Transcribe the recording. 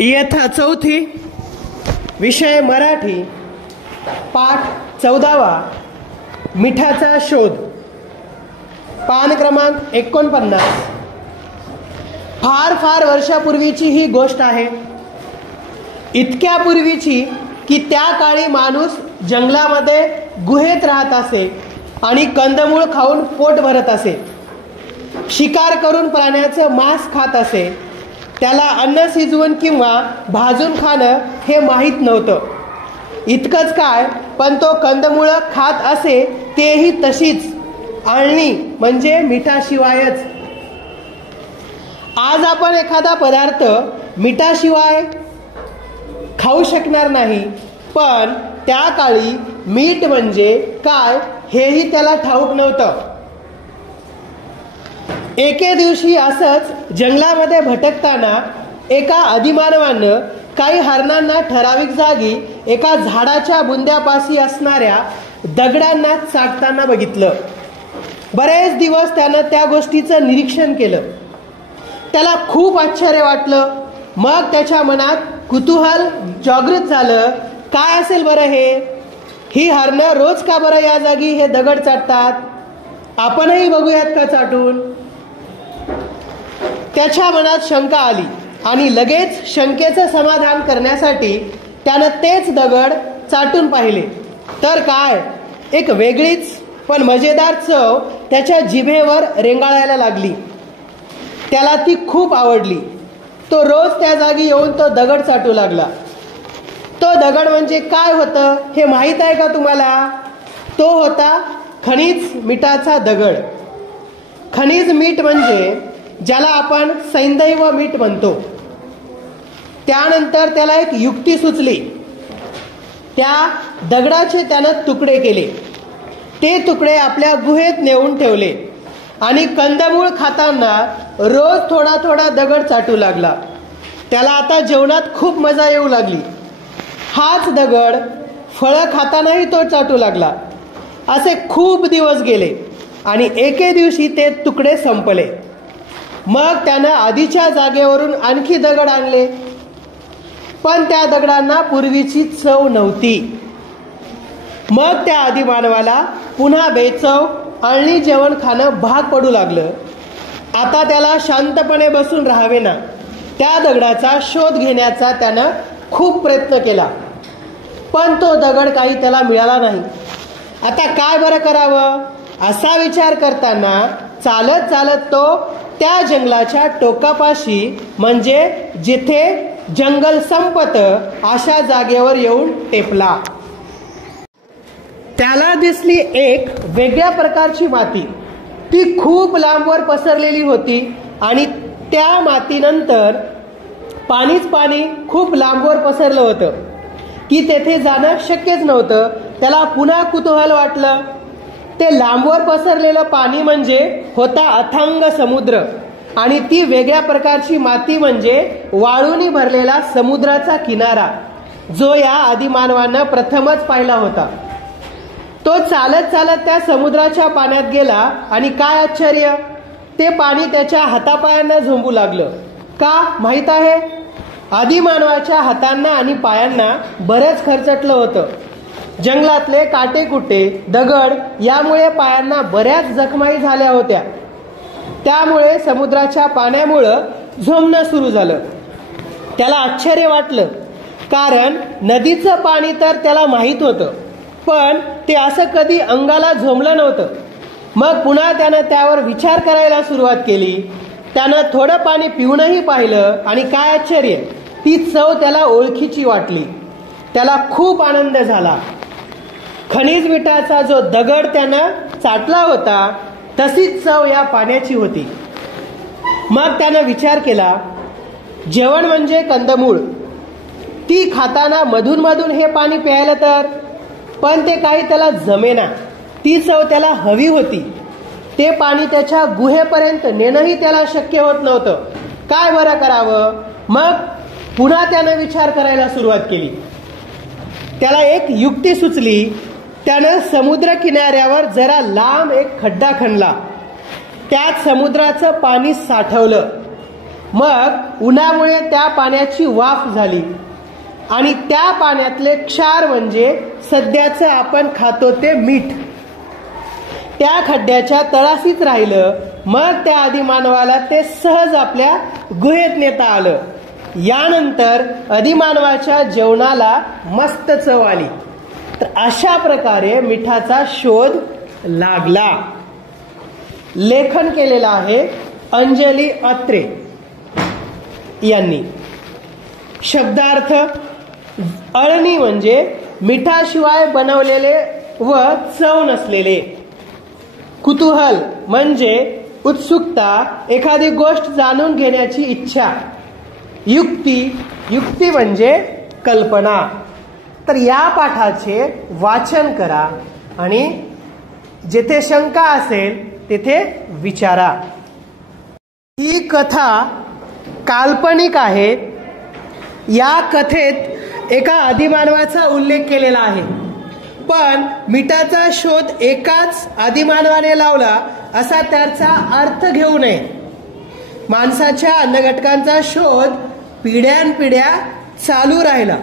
इयत्ता चौथी, विषय मराठी, पाठ 14वा, मिठाचा शोध, पान क्रमांक 49. फार फार वर्षापूर्वीची ही गोष्ट आहे. इतक्या पूर्वीची की त्या काळी माणूस जंगलामध्ये गुहेत राहत असे आणि कंदमूळ खाऊन पोट भरत असे. शिकार करून प्राण्याचं मांस खात असे. त्याला अन्न शिजवून किंवा भाजून खाणं हे माहीत नव्हतं. इतकंच काय, पण तो कंदमुळं खात असे तेही तशीच, आळणी म्हणजे मिठाशिवायच. आज आपण एखादा पदार्थ मिठाशिवाय खाऊ शकणार नाही, पण त्या काळी मीठ म्हणजे काय हेही त्याला ठाऊक नव्हतं. एके दिवशी असंच जंगलामध्ये भटकताना एका आदिमानवानं काही हरणांना ठराविक जागी एका झाडाच्या बुंद्यापाशी असणाऱ्या दगडांना चाटताना बघितलं. बरेच दिवस त्यानं त्या गोष्टीचं निरीक्षण केलं. त्याला खूप आश्चर्य वाटलं. मग त्याच्या मनात कुतूहल जागृत झालं. काय असेल बरं हे? ही हरणं रोज का बरं या जागी हे दगड चाटतात? आपणही बघूयात का चाटून? त्याच्या मनात शंका आली आणि लगेच शंकेचं समाधान करण्यासाठी त्यानं तेच दगड चाटून पाहिले. तर काय, एक वेगळीच पण मजेदार चव त्याच्या जिभेवर रेंगाळायला लागली. त्याला ती खूप आवडली. तो रोज त्या जागी येऊन तो दगड चाटू लागला. तो दगड म्हणजे काय होतं हे माहीत आहे का तुम्हाला? तो होता खनिज मिठाचा दगड. खनिज मीठ म्हणजे ज्याला आपण सैंधव मीठ म्हणतो. त्यानंतर त्याला एक युक्ती सुचली. त्या दगडाचे त्यानं तुकडे केले. ते तुकडे आपल्या गुहेत नेऊन ठेवले आणि कंदमूळ खाताना रोज थोडा थोडा दगड चाटू लागला. त्याला आता जेवणात खूप मजा येऊ लागली. हाच दगड फळं खातानाही तो चाटू लागला. असे खूप दिवस गेले आणि एके दिवशी ते तुकडे संपले. मग त्यानं आधीच्या जागेवरून आणखी दगड आणले, पण त्या दगडांना पूर्वीची चव नव्हती. मग त्या आदिमानवाला पुन्हा बेचव अळणी जेवण खाणं भाग पडू लागलं. आता त्याला शांतपणे बसून राहावे ना. त्या दगडाचा शोध घेण्याचा त्यानं खूप प्रयत्न केला, पण तो दगड काही त्याला मिळाला नाही. आता काय बरं करावं असा विचार करताना चालत चालत तो त्या जंगलाच्या टोकापाशी, म्हणजे जिथे जंगल संपत अशा जागेवर येऊन टेपला. त्याला दिसली एक वेगळ्या प्रकारची माती. ती खूप लांबवर पसरलेली होती आणि त्या मातीनंतर पाणीच पाणी खूप लांबवर पसरलं होतं की तेथे जाणं शक्यच नव्हतं. त्याला पुन्हा कुतूहल वाटलं. ते लांबवर पसरलेलं पाणी म्हणजे होता अथांग समुद्र आणि ती वेगळ्या प्रकारची माती म्हणजे वाळूनी भरलेला समुद्राचा किनारा, जो या आदिमानवानं प्रथमच पाहिला होता. तो चालत चालत त्या समुद्राच्या पाण्यात गेला आणि काय आश्चर्य, ते पाणी त्याच्या हातापायांना झोंबू लागलं. का माहित आहे? आदिमानवाच्या हातांना आणि पायांना बरंच खरचटलं होतं. जंगलातले काटेकुटे, दगड यामुळे पायांना बऱ्याच जखमाही झाल्या होत्या. त्यामुळे समुद्राच्या पाण्यामुळं झोंबणं सुरू झालं. त्याला आश्चर्य वाटलं, कारण नदीचं पाणी तर त्याला माहीत होतं, पण ते असं कधी अंगाला झोंबलं नव्हतं. मग पुन्हा त्यानं त्यावर विचार करायला सुरुवात केली. त्यानं थोडं पाणी पिऊनही पाहिलं आणि काय आश्चर्य, ती चव त्याला ओळखीची वाटली. त्याला खूप आनंद झाला. खनिज मिठाचा जो दगड त्यानं चाटला होता तशीच चव या पाण्याची होती. मग त्यानं विचार केला, जेवण म्हणजे कंदमूळ. ती खाताना मधून मधून हे पाणी प्यायला तर, पण ते काही त्याला जमेना. ती चव त्याला हवी होती. ते पाणी त्याच्या गुहेपर्यंत नेणंही त्याला शक्य होत नव्हतं. काय बरं करावं? मग पुन्हा त्यानं विचार करायला सुरुवात केली. त्याला एक युक्ती सुचली. त्यानं समुद्र किनाऱ्यावर जरा लांब एक खड्डा खणला. त्यात समुद्राचं पाणी साठवलं मग उन्हामुळे त्या पाण्याची वाफ झाली आणि त्या पाण्यातले क्षार म्हणजे सध्याचं आपण खातो ते मीठ त्या खड्ड्याच्या तळाशीच राहिलं. मग त्या आदिमानवाला ते सहज आपल्या गुहेत नेता आलं. यानंतर आदिमानवाच्या जेवणाला मस्त चव आली. तर अशा प्रकारे मिठाचा शोध लागला. लेखन केलेलं आहे अंजली अत्रे यांनी. शब्दार्थ अळणी म्हणजे मिठाशिवाय बनवलेले व चव नसलेले. कुतूहल म्हणजे उत्सुकता, एखादी गोष्ट जाणून घेण्याची इच्छा. युक्ती म्हणजे कल्पना. तर या पाठाचे वाचन करा आणि जेथे शंका असेल तेथे विचारा. ही कथा काल्पनिक आहे. या कथेत एका आदिमानवाचा उल्लेख केलेला आहे, पण मिठाचा शोध एकाच आदिमानवाने लावला असा त्याचा अर्थ घेऊ नये. माणसाच्या अन्नघटकांचा शोध पिढ्यानपिढ्या चालू राहिला.